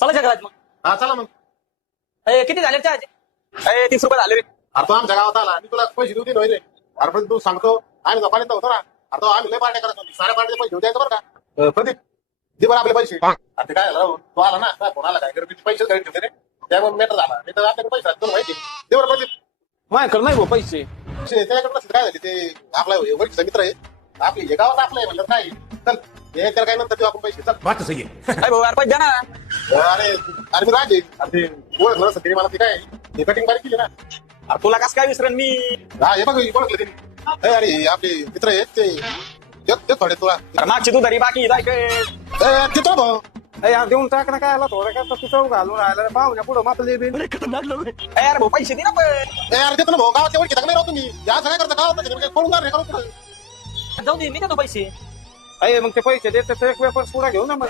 चला घरात मग. हा चला मग. किती झाले चहाचे? 30 रुपये झाले रे. अरे तो आमच्या गावात आला मी तुला पैसे देऊ दे रे. अरे पण तू सांगतो आम्ही गप्पा होतो ना. अरे तो आम्ही लय पार्ट्या करत होती साऱ्या पार्ट्याचे पैसे देऊ द्यायचं बरं का. प्रदीप दे बरं आपले पैसे. अरे ते काय झालं राहून तो आला ना काय फोन आला काय गरबीचे पैसे घरी ठेवते रे. त्यामुळे मेटर झाला नाही तर आपल्याकडे पैसा तुला माहिती दे बरं प्रदीप. माझ्याकडे नाही भाऊ पैसे. त्याच्याकडे नसेल काय झाले ते आपला वडीचा मित्र आहे आपली हे गावात आपलं आहे म्हणलं काय चल हे तर काय नंतर देऊ आपण पैसे चल. बात तो सही है. अरे भाऊ यार पैसे द्या ना. अरे अरे मी राजे अरे ते ओळखलं नसतं तिने मला ते काय हे कटिंग बारीक केली ना. अरे तुला कसं काय विसरण मी. हा हे बघ ओळखलं तिने. अरे आपले मित्र आहेत ते देत थोडे तुला. अरे मागची तू तरी बाकी जाय तिथं भाऊ यार देऊन टाक ना काय आला थोडं काय तू चव घालून राहिला पाहुण्या पुढं मापले बी यार भाऊ पैसे दे ना पण. अरे देतो ना भाऊ गावाच्या वडकी नाही राहतो तुम्ही या सगळ्या करता गावात पळून हे करू जाऊ दे मी देतो पैसे. मग ते पैसे देत एक वेळ पण पुढे घेऊ ना मग